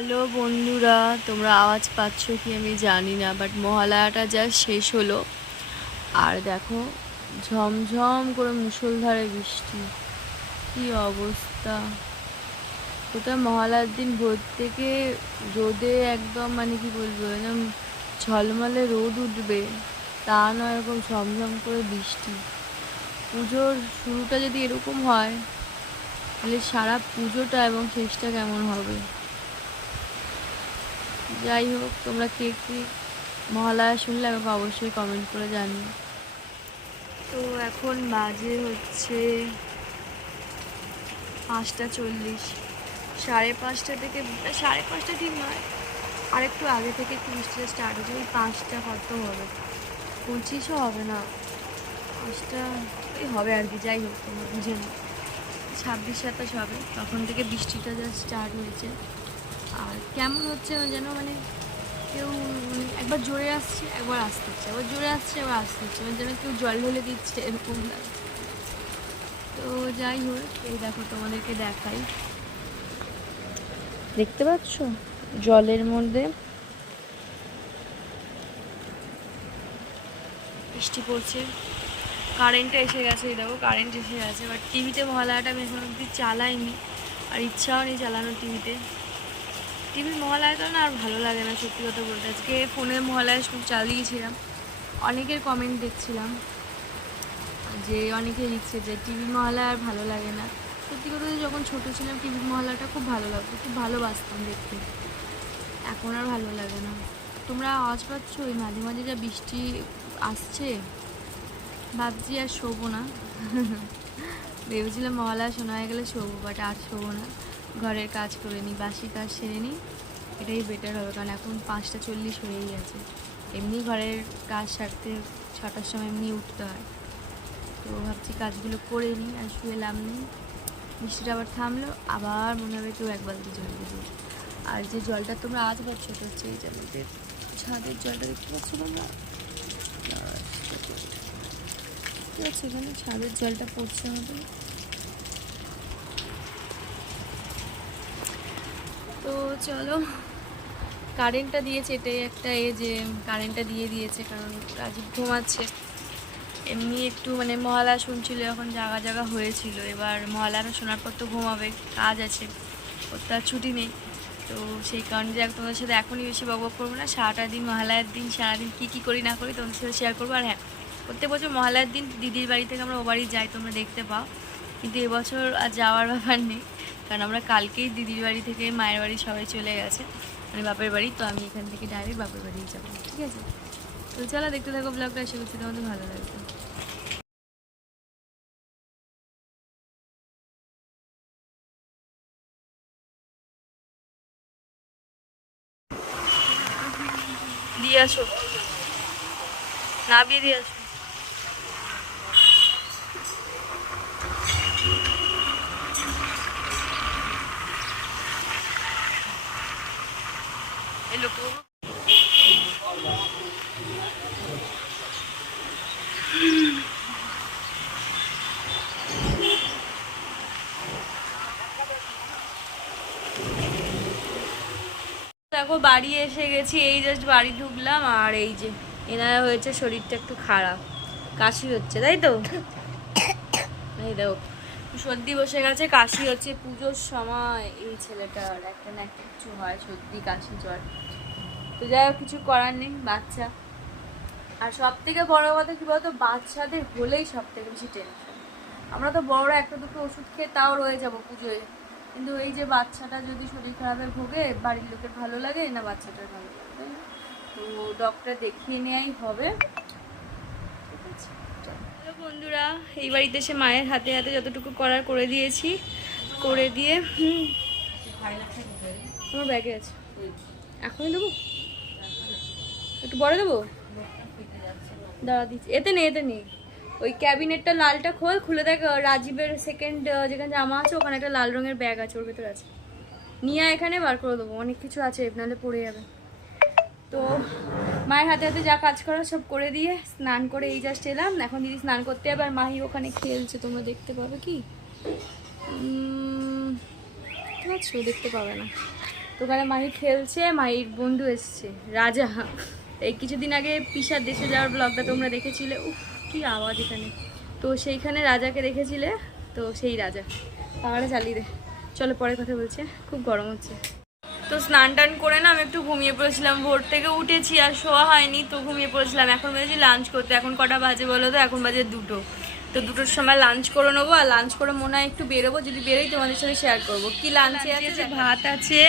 Hello বন্ধুরা, তোমরা আওয়াজ পাচ্ছ কি আমি জানি না, বাট মহালয়াটা জাস্ট শেষ হলো। আর দেখো, ঝমঝম করে মুষলধারে বৃষ্টি। কি অবস্থা! কোথায় মহালয়ার দিন ভোর থেকে রোদে একদম, মানে কি বলবো, একদম ঝলমলে রোদ উঠবে তা নয়, এরকম ঝমঝম করে বৃষ্টি। পুজোর শুরুটা যদি এরকম হয়, তাহলে সারা পুজোটা এবং শেষটা কেমন হবে। যাই হোক, তোমরা কে কে মহালয়া শুনলে আমাকে অবশ্যই কমেন্ট করে জানিও। তো এখন বাজে হচ্ছে 5:40। 5:30 থেকে, 5:30 ঠিক নয়, আরেকটু আগে থেকে একটু বৃষ্টিটা স্টার্ট হচ্ছে। ওই 5টা কত হবে, 25ও হবে না, 5টা ওই হবে আর কি। যাই হোক, তোমরা বুঝে নাও, 26-27 হবে, তখন থেকে বৃষ্টিটা যা স্টার্ট হয়েছে। আর কেমন হচ্ছে যেন, মানে কেউ, মানে একবার জোরে আসছে, একবার আসতে হচ্ছে, একবার জোরে আসছে, একবার আসতে হচ্ছে, মানে যেন কেউ জল ঢেলে দিচ্ছে এরকম লাগে। তো যাই হোক, এই দেখো তোমাদেরকে দেখাই, দেখতে পাচ্ছ জলের মধ্যে বৃষ্টি পড়ছে। কারেন্টটা এসে গেছে, এই দেখো কারেন্ট এসে গেছে। বাট টিভিতে মহালয়াটা আমি এখন অবধি চালাইনি, আর ইচ্ছাও নেই চালানোর। টিভির মহালয়াটা না আর ভালো লাগে না, সত্যি কথা বলতে। আজকে ফোনের মহালয়া শুধু চালিয়েছিলাম, অনেকের কমেন্ট দেখছিলাম যে অনেকে লিখছে যে টিভির মহালয়া আর ভালো লাগে না। সত্যি কথা, যখন ছোটো ছিলাম টিভির মহালয়াটা খুব ভালো লাগতো, খুব ভালোবাসতাম দেখতে। এখন আর ভালো লাগে না। তোমরা আওয়াজ পাচ্ছ ওই মাঝে মাঝে যা বৃষ্টি আসছে, ভাবছি আর শোবো না। ভেবেছিলাম মহালয়া শোনা হয়ে গেলে শোবো, বাট আর শোবো না, ঘরের কাজ করে নিই, বাসি কাজ সেরে নিই, এটাই বেটার হবে। কারণ এখন 5:40 হয়েই গেছে। এমনি ঘরের কাজ সারতে 6টার সময় এমনি উঠতে হয়। তো ভাবছি কাজগুলো করে নিই, আর শুয়ে লাভ নেই। বৃষ্টিটা আবার থামলো, আবার মনে হবে কেউ এক বালতি জল দেবে। আর যে জলটা তোমরা আজ পাচ্ছ, তো হচ্ছে এই যে আমাদের ছাদের জলটা, দেখতে পাচ্ছ তোমরা? ঠিক আছে, এখানে ছাদের জলটা পড়ছে আমাদের। তো চলো, কারেন্টটা দিয়েছে, এটাই একটা যে কারেন্টটা দিয়ে দিয়েছে, কারণ রাজীব ঘুমাচ্ছে। এমনি একটু মানে মহালয়া শুনছিল, এখন জাগা জাগা হয়েছিল। এবার মহালয়াটা শোনার পর তো ঘুমাবে, কাজ আছে, ওর তো আর ছুটি নেই। তো সেই কারণে যে তোমাদের সাথে এখনই বেশি বকবক করবো না, সারাটা দিন মহালয়ার দিন সারাদিন কী করি না করি তোমাদের সাথে শেয়ার করবো। আর হ্যাঁ, প্রত্যেক বছর মহালয়ার দিন দিদির বাড়ি থেকে আমরা ও বাড়ি যাই, তোমরা দেখতে পাও। কিন্তু এবছর আর যাওয়ার ব্যাপার নেই, কারণ আমরা কালকেই দিদির বাড়ি থেকে মায়ের বাড়ি সবাই চলে গেছে, মানে বাপের বাড়ি। তো আমি এখান থেকে ডাইরেক্ট বাপের বাড়ি যাবো, ঠিক আছে? তো চলো দেখতে থাকো ব্লগটা, আশা করছি তোমাদের ভালো লাগবে। দিয়ে আসো, না বিয়ে দিয়ে আসো। এই লোক দেখো, বাড়ি এসে গেছি, এই জাস্ট বাড়ি ঢুকলাম। আর এই যে এনার হয়েছে শরীরটা একটু খারাপ, কাশি হচ্ছে, তাই তো? এই দেখো, সর্দি বসে গেছে, কাশি হচ্ছে। পুজোর সময় এই ছেলেটার একটা না একটা কিছু হয়, সর্দি কাশি জ্বর। তো যাই হোক, কিছু করার নেই, বাচ্চা। আর সব থেকে বড় কথা কি বলতো, বাচ্চাদের হলেই সব থেকে বেশি টেনশন। আমরা তো বড়রা একটা দুটো ওষুধ খেয়ে তাও রয়ে যাবো পুজোয়, কিন্তু এই যে বাচ্চাটা যদি শরীর খারাপে ভোগে, বাড়ির লোকের ভালো লাগে না, বাচ্চাটার ভালো লাগে, তাই না? তো ডক্টর দেখিয়ে নেওয়াই হবে। ঠিক আছে, চলো বন্ধুরা, এই বাড়িতে এসে মায়ের হাতে হাতে যতটুকু করার করে দিয়েছি, করে দিয়ে আমার ব্যাগে আছে, এখনই দেবো, একটু বড় দেবো, দাঁড়া দিচ্ছি। এতে নেই, ওই ক্যাবিনেটটা লালটা খুলে দেখ, রাজীবের সেকেন্ড যেখানে জামা আছে ওখানে একটা লাল রঙের ব্যাগ আছে, ওর ভেতরে আছে, নিয়ে এখানে বার করে দেবো, অনেক কিছু আছে, নাহলে পড়ে যাবে। তো মায়ের হাতে হাতে যা কাজ করার সব করে দিয়ে স্নান করে এই জাস্ট এলাম। এখন দিদি স্নান করতে যাবে, আর মাহি ওখানে খেলছে, তোমরা দেখতে পাবে কি? দেখতে পাবে না, তো ওখানে মাহি খেলছে, মাহির বন্ধু এসছে রাজা। এই কিছুদিন আগে পিসার দেশে যাওয়ার ব্লগটা তোমরা দেখেছিলে, উফ কি আওয়াজ এখানে। তো সেইখানে রাজাকে দেখেছিলে, তো সেই রাজা। পাহাড়ে চালিয়ে দে, চলো পরে কথা বলছে, খুব গরম হচ্ছে। তো স্নান টান করে না আমি একটু ঘুমিয়ে পড়েছিলাম, ভোর থেকে উঠেছি আর শোয়া হয়নি, তো ঘুমিয়ে পড়েছিলাম। এখন বেজেছি লাঞ্চ করতে, এখন কটা বাজে বলো তো? এখন বাজে 2টো। তো 2টোর সময় লাঞ্চ করে নেবো, আর লাঞ্চ করে মনে হয় একটু বেরোবো, যদি বেরোই তোমাদের সাথে শেয়ার করবো কি লাঞ্চে আছে। ভাত আছে,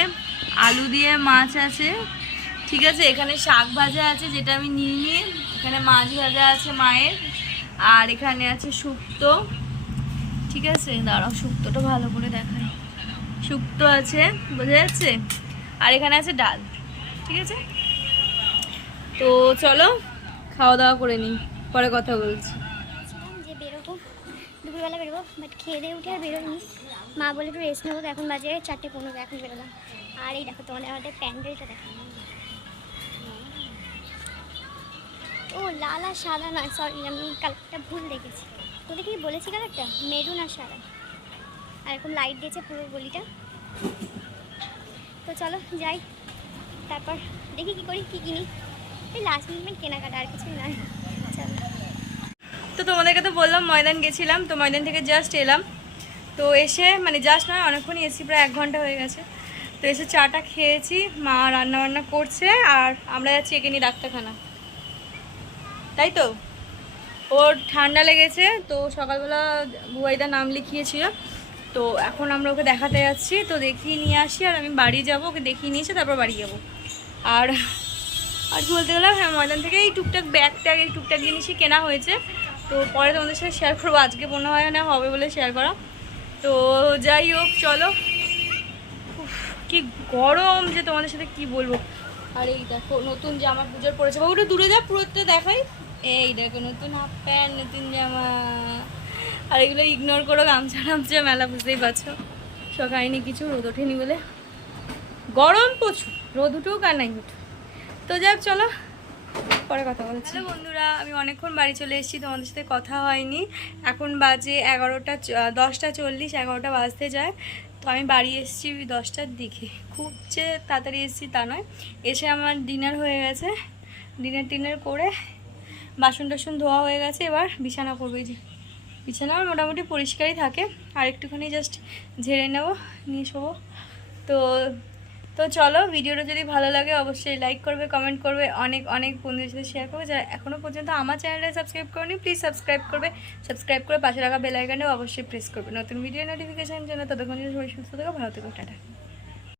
আলু দিয়ে মাছ আছে, ঠিক আছে, এখানে শাক ভাজা আছে যেটা আমি নিইনি, এখানে মাছ ভাজা আছে মায়ের, আর এখানে আছে শুক্তো, ঠিক আছে, দাঁড়াও শুক্তোটা ভালো করে দেখাই। শুক্তো আছে, বোঝা যাচ্ছে, আর এখানে আছে ডাল, ঠিক আছে। তো চলো খাওয়া দাওয়া করে নিই, পরে কথা বলছি। যে বেরোবো, দুপুরবেলা বেরোবো, বাট খেয়ে দিয়ে উঠে আর বেরোনি। মা বলে একটু রেস্ট নেবো, এখন বাজে 4:15, এখন বেরোলাম। আর এই দেখো তোমাদের আমাদের প্যান্ডেলটা দেখো, ও লাল আর সাদা নয়, সরি আমি কালারটা ভুল দেখেছি। তোদের কি বলেছি কালারটা মেরুন আর সাদা, আর এরকম লাইট দিয়েছে পুরো গলিটা। তো চলো যাই, তারপর দেখি কি করি, কি কিনি। এই লাস্ট মুভমেন্ট কেনাকাটা, আর কিছুই নয়। চলো। তো তোমাদেরকে তো বললাম ময়দান গেছিলাম, তো ময়দান থেকে জাস্ট এলাম। তো এসে মানে জাস্ট নয়, অনেকক্ষণই এসেছি, প্রায় 1 ঘন্টা হয়ে গেছে। তো এসে চাটা খেয়েছি, মা রান্না বান্না করছে, আর আমরা যাচ্ছি একে নিয়ে ডাক্তারখানা, তাই তো। ওর ঠান্ডা লেগেছে, তো সকালবেলা বুবাইদা নাম লিখিয়েছিল, তো এখন আমরা ওকে দেখাতে যাচ্ছি। তো দেখিয়ে নিয়ে আসি, আর আমি বাড়ি যাব, ওকে দেখিয়ে নিয়ে এসে তারপর বাড়ি যাবো। আর আর কি বলতে গেলাম, হ্যাঁ ময়দান থেকে এই টুকটাক ব্যাগ ট্যাগ, এই টুকটাক জিনিসই কেনা হয়েছে। তো পরে তোমাদের সাথে শেয়ার করবো, আজকে মনে হয় না হবে বলে শেয়ার করা। তো যাই হোক চলো, কি গরম যে তোমাদের সাথে কি বলবো। আর এই দেখো নতুন জামা পুজোর পরেছে, বাবুটা দূরে যা, পুরোটা দেখাই। এই দেখো নতুন হাফ প্যান্ট, নতুন জামা, আর এগুলো ইগনোর করো, গামছা টামছা মেলা, বুঝতেই পারছো। সকায়নি কিছু, রোদ ওঠেনি বলে, গরম প্রচুর, রোদ উঠুক আর নাই উঠুক। তো যাক চলো পরে কথা বলছি। হ্যালো বন্ধুরা, আমি অনেকক্ষণ বাড়ি চলে এসেছি, তোমাদের সাথে কথা হয়নি। এখন বাজে 10:40, 11টা বাজতে যায়। তো আমি বাড়ি এসেছি 10টার দিকে, খুব যে তাড়াতাড়ি এসেছি তা নয়। এসে আমার ডিনার হয়ে গেছে, ডিনার করে বাসন টাসন ধোয়া হয়ে গেছে, এবার বিছানা করবে। যে বিছানা আমার মোটামুটি পরিষ্কারই থাকে, আর একটুখানি জাস্ট ঝেড়ে নেবো, নিয়ে শোবো। তো তো চলো, ভিডিওটা যদি ভালো লাগে অবশ্যই লাইক করবে, কমেন্ট করবে, অনেক অনেক বন্ধুদের সাথে শেয়ার করবে। যারা এখনও পর্যন্ত আমার চ্যানেলটা সাবস্ক্রাইব করনি, প্লিজ সাবস্ক্রাইব করবে, সাবস্ক্রাইব করে পাশে রাখা বেল আইকনটাও অবশ্যই প্রেস করবে নতুন ভিডিও নোটিফিকেশান জন্য। ততক্ষণ সবাই সুস্থ থেকো, ভালো থেকো, টাটা।